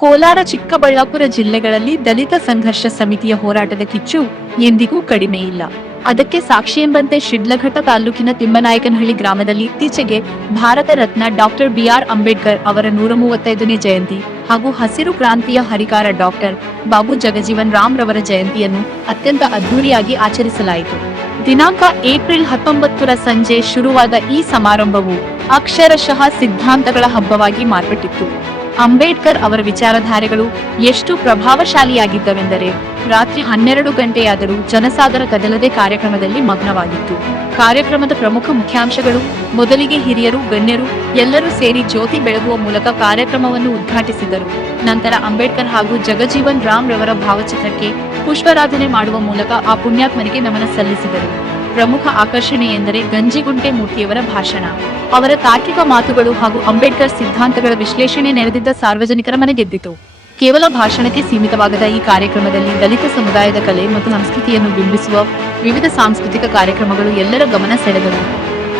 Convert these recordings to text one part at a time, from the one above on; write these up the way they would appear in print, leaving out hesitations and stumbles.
ಕೋಲಾರ, ಚಿಕ್ಕಬಳ್ಳಾಪುರ ಜಿಲ್ಲೆಗಳಲ್ಲಿ ದಲಿತ ಸಂಘರ್ಷ ಸಮಿತಿಯ ಹೋರಾಟದ ಕಿಚ್ಚು ಎಂದಿಗೂ ಕಡಿಮೆ ಇಲ್ಲ. ಅದಕ್ಕೆ ಸಾಕ್ಷಿ ಎಂಬಂತೆ ಶಿಡ್ಲಘಟ್ಟ ತಾಲೂಕಿನ ತಿಮ್ಮನಾಯಕನಹಳ್ಳಿ ಗ್ರಾಮದಲ್ಲಿ ಇತ್ತೀಚೆಗೆ ಭಾರತ ರತ್ನ ಡಾಕ್ಟರ್ ಬಿ.ಆರ್. ಅಂಬೇಡ್ಕರ್ ಅವರ 135ನೇ ಜಯಂತಿ ಹಾಗೂ ಹಸಿರು ಕ್ರಾಂತಿಯ ಹರಿಕಾರ ಡಾಕ್ಟರ್ ಬಾಬು ಜಗಜೀವನ್ ರಾಮ್ ರವರ ಜಯಂತಿಯನ್ನು ಅತ್ಯಂತ ಅದ್ದೂರಿಯಾಗಿ ಆಚರಿಸಲಾಯಿತು. ದಿನಾಂಕ ಏಪ್ರಿಲ್ 19ರ ಸಂಜೆ ಶುರುವಾದ ಈ ಸಮಾರಂಭವು ಅಕ್ಷರಶಃ ಸಿದ್ಧಾಂತಗಳ ಹಬ್ಬವಾಗಿ ಮಾರ್ಪಟ್ಟಿತ್ತು. ಅಂಬೇಡ್ಕರ್ ಅವರ ವಿಚಾರಧಾರೆಗಳು ಎಷ್ಟು ಪ್ರಭಾವಶಾಲಿಯಾಗಿದ್ದವೆಂದರೆ ರಾತ್ರಿ 12 ಗಂಟೆಯಾದರೂ ಜನಸಾಗರ ಕದಲದೆ ಕಾರ್ಯಕ್ರಮದಲ್ಲಿ ಮಗ್ನವಾಗಿತ್ತು. ಕಾರ್ಯಕ್ರಮದ ಪ್ರಮುಖ ಮುಖ್ಯಾಂಶಗಳು: ಮೊದಲಿಗೆ ಹಿರಿಯರು, ಗಣ್ಯರು ಎಲ್ಲರೂ ಸೇರಿ ಜ್ಯೋತಿ ಬೆಳಗುವ ಮೂಲಕ ಕಾರ್ಯಕ್ರಮವನ್ನು ಉದ್ಘಾಟಿಸಿದರು. ನಂತರ ಅಂಬೇಡ್ಕರ್ ಹಾಗೂ ಜಗಜೀವನ್ ರಾಮ್ ರವರ ಭಾವಚಿತ್ರಕ್ಕೆ ಪುಷ್ಪಾರಾಧನೆ ಮಾಡುವ ಮೂಲಕ ಆ ಪುಣ್ಯಾತ್ಮರಿಗೆ ನಮನ ಸಲ್ಲಿಸಿದರು. ಪ್ರಮುಖ ಆಕರ್ಷಣೆ ಎಂದರೆ ಗಂಜಿಗುಂಟೆ ಮೂರ್ತಿಯವರ ಭಾಷಣ. ಅವರ ತಾರ್ಕಿಕ ಮಾತುಗಳು ಹಾಗೂ ಅಂಬೇಡ್ಕರ್ ಸಿದ್ಧಾಂತಗಳ ವಿಶ್ಲೇಷಣೆ ನೆರೆದಿದ್ದ ಸಾರ್ವಜನಿಕರ ಮನಗೆದ್ದಿತು. ಕೇವಲ ಭಾಷಣಕ್ಕೆ ಸೀಮಿತವಾಗದ ಈ ಕಾರ್ಯಕ್ರಮದಲ್ಲಿ ದಲಿತ ಸಮುದಾಯದ ಕಲೆ ಮತ್ತು ಸಂಸ್ಕೃತಿಯನ್ನು ಬಿಂಬಿಸುವ ವಿವಿಧ ಸಾಂಸ್ಕೃತಿಕ ಕಾರ್ಯಕ್ರಮಗಳು ಎಲ್ಲರ ಗಮನ ಸೆಳೆದವು.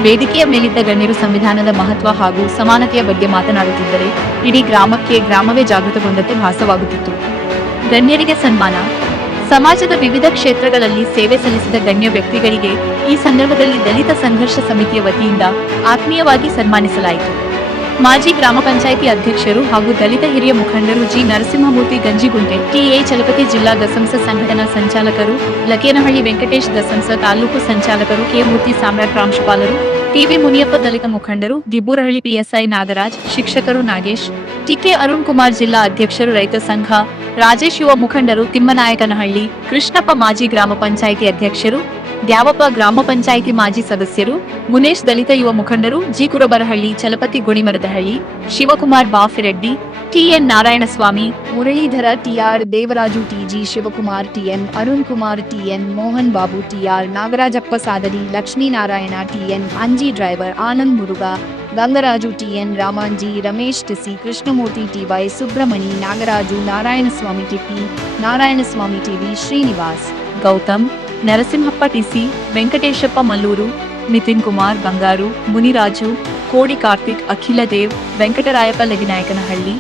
ವೇದಿಕೆಯ ಮೇಲಿದ್ದ ಗಣ್ಯರು ಸಂವಿಧಾನದ ಮಹತ್ವ ಹಾಗೂ ಸಮಾನತೆಯ ಬಗ್ಗೆ ಮಾತನಾಡುತ್ತಿದ್ದರೆ ಇಡೀ ಗ್ರಾಮವೇ ಜಾಗೃತಗೊಂಡಂತೆ ಭಾಸವಾಗುತ್ತಿತ್ತು. ಗಣ್ಯರಿಗೆ ಸನ್ಮಾನ. ಸಮಾಜದ ವಿವಿಧ ಕ್ಷೇತ್ರಗಳಲ್ಲಿ ಸೇವೆ ಸಲ್ಲಿಸಿದ ಗಣ್ಯ ವ್ಯಕ್ತಿಗಳಿಗೆ ಈ ಸಂದರ್ಭದಲ್ಲಿ ದಲಿತ ಸಂಘರ್ಷ ಸಮಿತಿಯ ವತಿಯಿಂದ ಆತ್ಮೀಯವಾಗಿ ಸನ್ಮಾನಿಸಲಾಯಿತು. ಮಾಜಿ ಗ್ರಾಮ ಪಂಚಾಯಿತಿ ಅಧ್ಯಕ್ಷರು ಹಾಗೂ ದಲಿತ ಹಿರಿಯ ಮುಖಂಡರು ಜಿ. ನರಸಿಂಹಮೂರ್ತಿ ಗಂಜಿಗುಂಟೆ, ಟಿ.ಎ. ಚಲಪತಿ ಜಿಲ್ಲಾ ದಸಂಸ ಸಂಘಟನಾ ಸಂಚಾಲಕರು, ಲಕೇನಹಳ್ಳಿ ವೆಂಕಟೇಶ್ ದಸಂಸ ತಾಲೂಕು ಸಂಚಾಲಕರು, ಕೆ. ಮೂರ್ತಿ ಸಾಮ್ರಾಟ್ ಪ್ರಾಂಶುಪಾಲರು, ಟಿ.ವಿ. ಮುನಿಯಪ್ಪ ದಲಿತ ಮುಖಂಡರು, ದಿಬ್ಬೂರಹಳ್ಳಿ ಪಿಎಸ್ಐ ನಾಗರಾಜ್, ಶಿಕ್ಷಕರು ನಾಗೇಶ್, ಟಿ.ಕೆ. ಅರುಣ್ ಕುಮಾರ್ ಜಿಲ್ಲಾ ಅಧ್ಯಕ್ಷರು ರೈತ ಸಂಘ, ರಾಜೇಶ್ ಯುವ ಮುಖಂಡರು, ತಿಮ್ಮನಾಯಕನಹಳ್ಳಿ, ಕೃಷ್ಣಪ್ಪ ಮಾಜಿ ಗ್ರಾಮ ಪಂಚಾಯಿತಿ ಅಧ್ಯಕ್ಷರು, ದ್ಯಾವಪ್ಪ ಗ್ರಾಮ ಪಂಚಾಯಿತಿ ಮಾಜಿ ಸದಸ್ಯರು, ಮುನೇಶ್ ದಲಿತ ಯುವ ಮುಖಂಡರು, G. Kurabarahalli, Chalapathi Gunimaradahalli, Shivakumar Baphireddy, TN. Narayanaswamy, Muralidhara, TR. Devaraju, TG. Shivakumar, TN. Arun Kumar, TN. Mohan Babu, TR. Nagarajappa Sadari, Lakshminarayana, TN. Anji driver, Anand Murugha, Gangaraju, TN. Ramanji, Ramesh TC, Krishnamurthy, TY. Subramani, Nagaraju, Narayanaswamy, TP. Narayanaswamy, TV. Srinivas, Gautham, Narasimhappa, TC, Venkateshappa Mallur, Nitin Kumar, Bangaru, Muniraju, Kodi Karthik, Akhila Dev, Venkatarayappa Laginayakanahalli,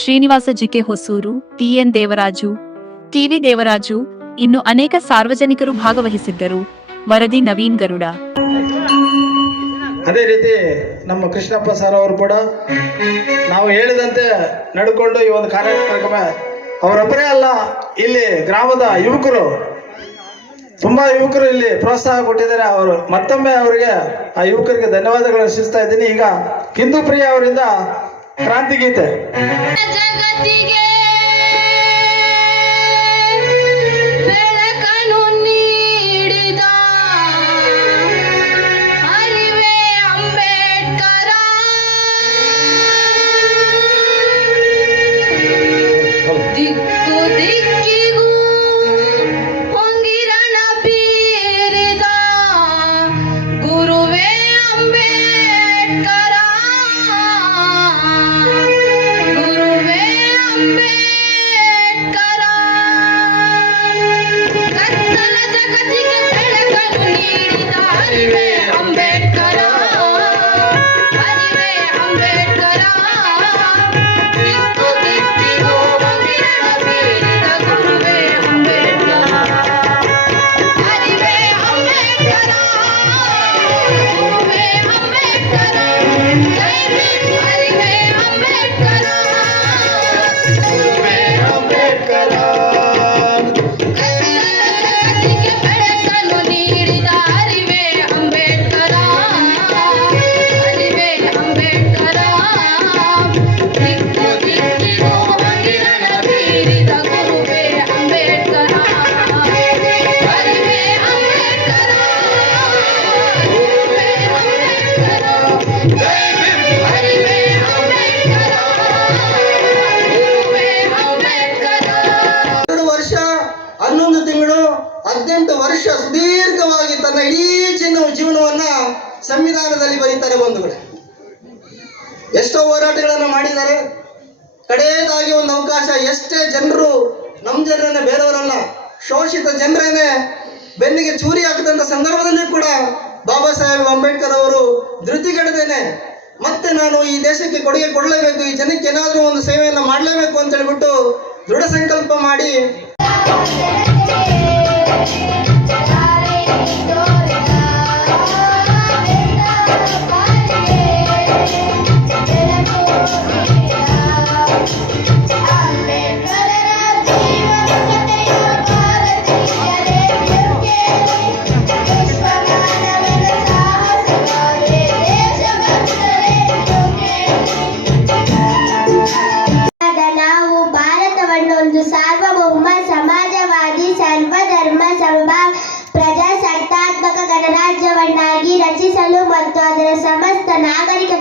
Srinivasa GK Hosur, TN. Devaraju, TV. Devaraju, ಇನ್ನು ಅನೇಕ ಸಾರ್ವಜನಿಕರು ಭಾಗವಹಿಸಿದ್ದರು. ವರದಿ ನವೀನ್ ಗರುಡ. ಅದೇ ರೀತಿ ನಮ್ಮ ಕೃಷ್ಣಪ್ಪ ಸರ್ ಅವರು ಕೂಡ ನಾವು ಹೇಳಿದಂತೆ ನಡ್ಕೊಂಡು ಈ ಒಂದು ಕಾರ್ಯಕ್ರಮ ಅವರೊಬ್ಬರೇ ಅಲ್ಲ, ಇಲ್ಲಿ ಗ್ರಾಮದ ಯುವಕರು ತುಂಬಾ ಯುವಕರು ಇಲ್ಲಿ ಪ್ರೋತ್ಸಾಹ ಕೊಟ್ಟಿದ್ದಾರೆ. ಅವರು ಮತ್ತೊಮ್ಮೆ ಅವರಿಗೆ ಆ ಯುವಕರಿಗೆ ಧನ್ಯವಾದಗಳನ್ನು ಸಲ್ಲಿಸ್ತಾ ಇದ್ದೀನಿ. ಈಗ ಹಿಂದೂ ಪ್ರಿಯ ಅವರಿಂದ ಕ್ರಾಂತಿಗೀತೆ. ಸುದೀರ್ಘವಾಗಿ ತನ್ನ ಇಡೀ ಜೀವನವನ್ನ ಸಂವಿಧಾನದಲ್ಲಿ ಬರೀತಾರೆ ಬಂಧುಗಳೇ. ಎಷ್ಟೋ ಹೋರಾಟಗಳನ್ನು ಮಾಡಿದ್ದಾರೆ. ಕಡೆಯದಾಗಿ ಒಂದು ಅವಕಾಶ, ಎಷ್ಟೇ ಜನರು ನಮ್ಮ ಜನರನ್ನ ಬೇರೆಯವರಲ್ಲ ಶೋಷಿತ ಜನರೇನೆ ಬೆನ್ನಿಗೆ ಚೂರಿ ಹಾಕಿದಂಥ ಸಂದರ್ಭದಲ್ಲಿ ಕೂಡ ಬಾಬಾ ಸಾಹೇಬ್ ಅಂಬೇಡ್ಕರ್ ಅವರು ಧೃತಿಗೆಡದೇನೆ ಮತ್ತೆ ನಾನು ಈ ದೇಶಕ್ಕೆ ಕೊಡುಗೆ ಕೊಡಲೇಬೇಕು, ಈ ಜನಕ್ಕೆ ಏನಾದರೂ ಒಂದು ಸೇವೆಯನ್ನು ಮಾಡಲೇಬೇಕು ಅಂತ ಹೇಳ್ಬಿಟ್ಟು ದೃಢ ಸಂಕಲ್ಪ ಮಾಡಿ ನಾವು ಭಾರತವನ್ನೊಂದು ಸಾರ್ವಭೌಮ ಸಮಾಜವಾದಿ ಸರ್ವಧರ್ಮ ಸಮಭಾವ ಪ್ರಜಾಸತ್ತಾತ್ಮಕ ಗಣರಾಜ್ಯವನ್ನಾಗಿ ರಚಿಸಲು ಮತ್ತು ಅದರ ಸಮಸ್ತ ನಾಗರಿಕ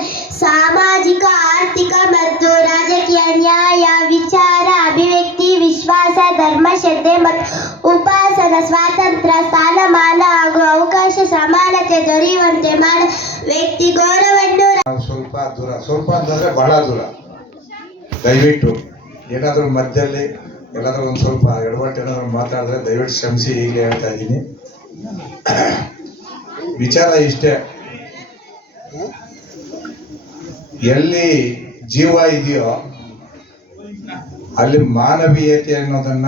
ಸಾಮಾಜಿಕ ಆರ್ಥಿಕ ಮತ್ತು ರಾಜಕೀಯ ನ್ಯಾಯ ವಿಚಾರ ಅಭಿವ್ಯಕ್ತಿ ವಿಶ್ವಾಸ ಧರ್ಮ ಶ್ರದ್ಧೆ ಮತ್ತು ಉಪಾಸನ ಸ್ವಾತಂತ್ರ್ಯ ಸ್ಥಾನಮಾನ ಹಾಗೂ ಅವಕಾಶ ಸಮಾನತೆ ದೊರೆಯುವಂತೆ ಮಾಡ ವ್ಯಕ್ತಿ ಗೌರವವನ್ನು ಸ್ವಲ್ಪ ಅಂತಂದ್ರೆ ಬಹಳ ದೂರ. ದಯವಿಟ್ಟು ಏನಾದರೂ ಮಧ್ಯದಲ್ಲಿ ಎಲ್ಲಾದ್ರೂ ಒಂದು ಸ್ವಲ್ಪ ಎಡವಟ್ಟು ಏನಾದ್ರು ಮಾತಾಡಿದ್ರೆ ದಯವಿಟ್ಟು ಶ್ರಮಿಸಿ ಈಗಲೇ ಹೇಳ್ತಾ ಇದ್ದೀನಿ. ವಿಚಾರ ಇಷ್ಟೇ, ಎಲ್ಲಿ ಜೀವ ಇದೆಯೋ ಅಲ್ಲಿ ಮಾನವೀಯತೆ ಅನ್ನೋದನ್ನ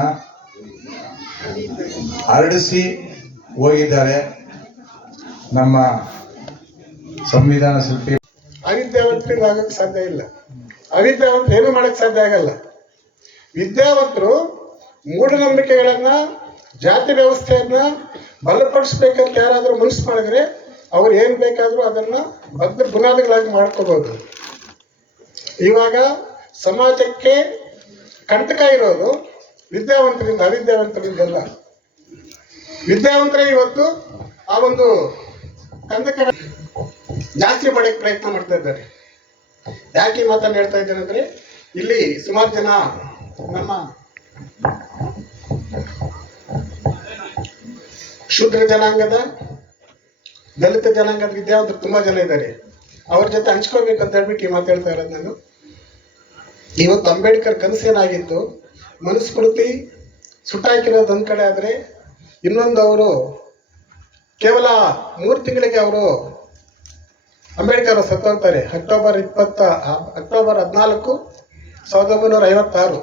ಹರಡಿಸಿ ಹೋಗಿದ್ದಾರೆ ನಮ್ಮ ಸಂವಿಧಾನ ಶಿಲ್ಪಿ. ಅವಿದ್ಯಾವಂತರಿಗೆ ಆಗಕ್ಕೆ ಸಾಧ್ಯ ಇಲ್ಲ. ಅವಿದ್ಯಾವಂತರು ಏನು ಮಾಡಕ್ ಸಾಧ್ಯ ಆಗಲ್ಲ. ವಿದ್ಯಾವಂತರು ಮೂಢನಂಬಿಕೆಗಳನ್ನ ಜಾತಿ ವ್ಯವಸ್ಥೆಯನ್ನ ಬಲಪಡಿಸ್ಬೇಕಂತ ಯಾರಾದರೂ ಮನಸ್ಸು ಮಾಡಿದ್ರೆ ಅವ್ರು ಏನ್ ಬೇಕಾದ್ರೂ ಅದನ್ನ ಭದ್ರ ಬುನಾದಿಗಳಾಗಿ ಮಾಡ್ಕೋಬಹುದು. ಇವಾಗ ಸಮಾಜಕ್ಕೆ ಕಂಟಕ ಇರೋದು ವಿದ್ಯಾವಂತರಿಂದ, ಅವಿದ್ಯಾವಂತರಿಂದಲ್ಲ. ವಿದ್ಯಾವಂತರೇ ಇವತ್ತು ಆ ಒಂದು ಕಂಟಕ ಜಾಸ್ತಿ ಪಡೆಯಕ್ಕೆ ಪ್ರಯತ್ನ ಮಾಡ್ತಾ ಇದ್ದಾರೆ. ಯಾಕೆ ಮಾತನ್ನು ಹೇಳ್ತಾ ಇದ್ದೇನೆ ಅಂದ್ರೆ, ಇಲ್ಲಿ ಸುಮಾರು ಜನ ನಮ್ಮ ಶೂದ್ರ ಜನಾಂಗದ, ದಲಿತ ಜನಾಂಗದ ವಿದ್ಯಾವಂತರು ತುಂಬಾ ಜನ ಇದ್ದಾರೆ. ಅವ್ರ ಜೊತೆ ಹಂಚ್ಕೋಬೇಕಂತ ಹೇಳ್ಬಿಟ್ಟು ಈ ಮಾತಾಡ್ತಾ ಇರೋದು ನಾನು. ಇವತ್ತು ಅಂಬೇಡ್ಕರ್ ಕನಸೇನಾಗಿತ್ತು, ಮನುಸ್ಮೃತಿ ಸುಟ್ಟಾಕಿರೋದು ಒಂದ್ ಕಡೆ ಆದ್ರೆ, ಇನ್ನೊಂದು ಅವರು ಕೇವಲ 3 ತಿಂಗಳಿಗೆ ಅವರು ಅಂಬೇಡ್ಕರ್ ಸತ್ತೋಗ್ತಾರೆ. ಅಕ್ಟೋಬರ್ 14, 1956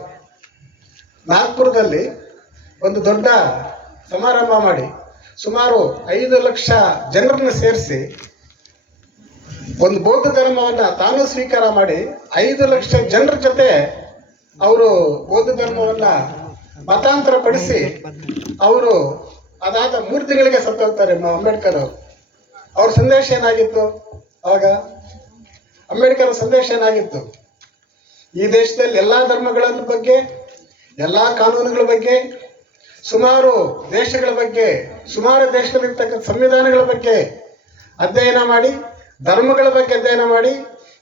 ನಾಗ್ಪುರದಲ್ಲಿ ಒಂದು ದೊಡ್ಡ ಸಮಾರಂಭ ಮಾಡಿ ಸುಮಾರು 5 ಲಕ್ಷ ಜನರನ್ನ ಸೇರಿಸಿ ಒಂದು ಬೌದ್ಧ ಧರ್ಮವನ್ನ ತಾನು ಸ್ವೀಕಾರ ಮಾಡಿ 5 ಲಕ್ಷ ಜನರ ಜೊತೆ ಅವರು ಬೌದ್ಧ ಧರ್ಮವನ್ನ ಮತಾಂತರ ಪಡಿಸಿ ಅವರು ಅದಾದ 3 ತಿಂಗಳಿಗೆ ಸತ್ತೋಗ್ತಾರೆ ಅಂಬೇಡ್ಕರ್ ಅವರು. ಅವ್ರ ಸಂದೇಶ ಏನಾಗಿತ್ತು ಆವಾಗ? ಅಂಬೇಡ್ಕರ್ ಸಂದೇಶ ಏನಾಗಿತ್ತು? ಈ ದೇಶದಲ್ಲಿ ಎಲ್ಲಾ ಧರ್ಮಗಳ ಬಗ್ಗೆ, ಎಲ್ಲಾ ಕಾನೂನುಗಳ ಬಗ್ಗೆ, ಸುಮಾರು ದೇಶಗಳ ಬಗ್ಗೆ, ಸುಮಾರು ದೇಶದಲ್ಲಿರ್ತಕ್ಕಂಥ ಸಂವಿಧಾನಗಳ ಬಗ್ಗೆ ಅಧ್ಯಯನ ಮಾಡಿ, ಧರ್ಮಗಳ ಬಗ್ಗೆ ಅಧ್ಯಯನ ಮಾಡಿ,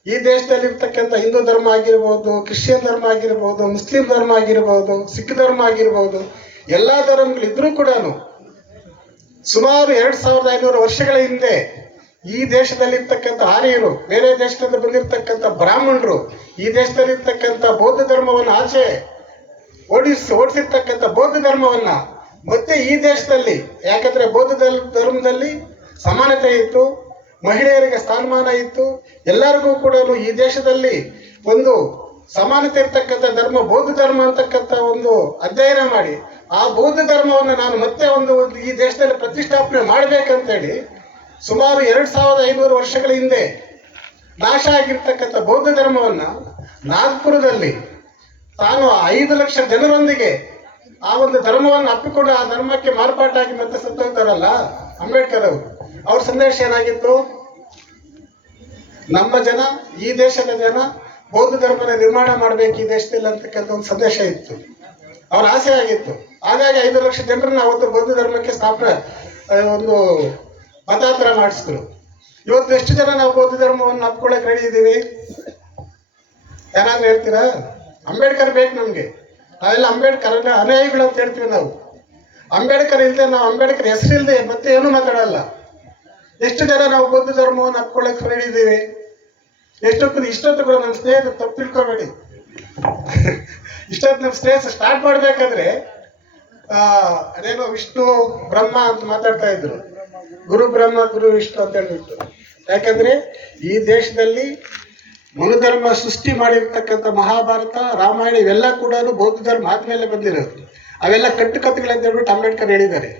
ಈ ದೇಶದಲ್ಲಿರ್ತಕ್ಕಂಥ ಹಿಂದೂ ಧರ್ಮ ಆಗಿರ್ಬೋದು, ಕ್ರಿಶ್ಚಿಯನ್ ಧರ್ಮ ಆಗಿರ್ಬೋದು, ಮುಸ್ಲಿಂ ಧರ್ಮ ಆಗಿರ್ಬೋದು, ಸಿಖ್ ಧರ್ಮ ಆಗಿರ್ಬೋದು, ಎಲ್ಲಾ ಧರ್ಮಗಳಿದ್ರೂ ಕೂಡ ಸುಮಾರು 2500 ವರ್ಷಗಳ ಹಿಂದೆ ಈ ದೇಶದಲ್ಲಿರ್ತಕ್ಕಂಥ ಆರ್ಯರು, ಬೇರೆ ದೇಶದಿಂದ ಬಂದಿರತಕ್ಕಂಥ ಬ್ರಾಹ್ಮಣರು, ಈ ದೇಶದಲ್ಲಿರ್ತಕ್ಕಂಥ ಬೌದ್ಧ ಧರ್ಮವನ್ನು ಆಚೆ ಓಡಿಸಿರ್ತಕ್ಕಂಥ ಬೌದ್ಧ ಧರ್ಮವನ್ನ ಮತ್ತೆ ಈ ದೇಶದಲ್ಲಿ, ಯಾಕಂದ್ರೆ ಬೌದ್ಧ ಧರ್ಮದಲ್ಲಿ ಸಮಾನತೆ ಇತ್ತು, ಮಹಿಳೆಯರಿಗೆ ಸ್ಥಾನಮಾನ ಇತ್ತು, ಎಲ್ಲರಿಗೂ ಕೂಡ ಈ ದೇಶದಲ್ಲಿ ಒಂದು ಸಮಾನತೆ ಇರ್ತಕ್ಕಂಥ ಧರ್ಮ ಬೌದ್ಧ ಧರ್ಮ ಅಂತಕ್ಕಂಥ ಒಂದು ಅಧ್ಯಯನ ಮಾಡಿ, ಆ ಬೌದ್ಧ ಧರ್ಮವನ್ನು ನಾನು ಮತ್ತೆ ಒಂದು ಈ ದೇಶದಲ್ಲಿ ಪ್ರತಿಷ್ಠಾಪನೆ ಮಾಡ್ಬೇಕಂತೇಳಿ ಸುಮಾರು 2500 ವರ್ಷಗಳ ಹಿಂದೆ ನಾಶ ಆಗಿರ್ತಕ್ಕಂಥ ಬೌದ್ಧ ಧರ್ಮವನ್ನ ನಾಗ್ಪುರದಲ್ಲಿ ತಾನು 5 ಲಕ್ಷ ಜನರೊಂದಿಗೆ ಆ ಒಂದು ಧರ್ಮವನ್ನು ಅಪ್ಪಿಕೊಂಡು ಆ ಧರ್ಮಕ್ಕೆ ಮಾರ್ಪಾಟಾಗಿ ಮತ್ತೆ ಸತ್ತೋಗ್ತಾರಲ್ಲ ಅಂಬೇಡ್ಕರ್ ಅವರು. ಅವ್ರ ಸಂದೇಶ ಏನಾಗಿತ್ತು? ನಮ್ಮ ಜನ, ಈ ದೇಶದ ಜನ ಬೌದ್ಧ ಧರ್ಮನ ನಿರ್ಮಾಣ ಮಾಡ್ಬೇಕು ಈ ದೇಶದಲ್ಲಿ ಅಂತಕ್ಕಂಥ ಒಂದು ಸಂದೇಶ ಇತ್ತು, ಅವ್ರ ಆಸೆ ಆಗಿತ್ತು. ಹಾಗಾಗಿ 5 ಲಕ್ಷ ಜನರನ್ನ ಅವತ್ತು ಬೌದ್ಧ ಧರ್ಮಕ್ಕೆ ಸ್ಥಾಪನೆ ಒಂದು ಮತಾಂತರ ಮಾಡಿಸಿದ್ರು. ಇವತ್ತು ಎಷ್ಟು ಜನ ನಾವು ಬೌದ್ಧ ಧರ್ಮವನ್ನು ಅಪ್ಕೊಳ್ಳಕ್ ರೆಡಿ ಇದ್ದೀವಿ? ಯಾರಾದ್ರೂ ಹೇಳ್ತೀರಾ? ಅಂಬೇಡ್ಕರ್ ಬೇಕು ನಮ್ಗೆ, ನಾವೆಲ್ಲ ಅಂಬೇಡ್ಕರ್ ಅನುಯಾಯಿಗಳು ಅಂತ ಹೇಳ್ತೀವಿ ನಾವು. ಅಂಬೇಡ್ಕರ್ ಇಲ್ಲದೆ, ನಾವು ಅಂಬೇಡ್ಕರ್ ಹೆಸರಿಲ್ಲದೆ ಮತ್ತೆ ಏನು ಮಾತಾಡಲ್ಲ. ಎಷ್ಟು ಜನ ನಾವು ಬೌದ್ಧ ಧರ್ಮವನ್ನು ಅಪ್ಕೊಳ್ಳಕ್ ರೆಡಿ ಇದ್ದೀವಿ? ಇಷ್ಟೊತ್ತು ಕೂಡ ನಮ್ಮ ಸ್ನೇಹಿತರು ತಪ್ಪು ತಿಳ್ಕೊಬೇಡಿ. ಇಷ್ಟೊತ್ತು ನಮ್ಮ ಸ್ನೇಹಿತರು ಸ್ಟಾರ್ಟ್ ಮಾಡ್ಬೇಕಾದ್ರೆ ಅದೇನೋ ವಿಷ್ಣು ಬ್ರಹ್ಮ ಅಂತ ಮಾತಾಡ್ತಾ ಇದ್ರು, ಗುರು ಬ್ರಹ್ಮ ಗುರು ವಿಷ್ಣು ಅಂತ ಹೇಳ್ಬಿಟ್ಟು. ಯಾಕಂದ್ರೆ ಈ ದೇಶದಲ್ಲಿ ಮನುಧರ್ಮ ಸೃಷ್ಟಿ ಮಾಡಿರ್ತಕ್ಕಂಥ ಮಹಾಭಾರತ, ರಾಮಾಯಣ ಇವೆಲ್ಲ ಕೂಡ ಬೌದ್ಧ ಧರ್ಮ ಆದ್ಮೇಲೆ ಬಂದಿರೋದು. ಅವೆಲ್ಲ ಕಟ್ಟುಕತೆಗಳಂತ ಹೇಳ್ಬಿಟ್ಟು ಅಂಬೇಡ್ಕರ್ ಹೇಳಿದ್ದಾರೆ.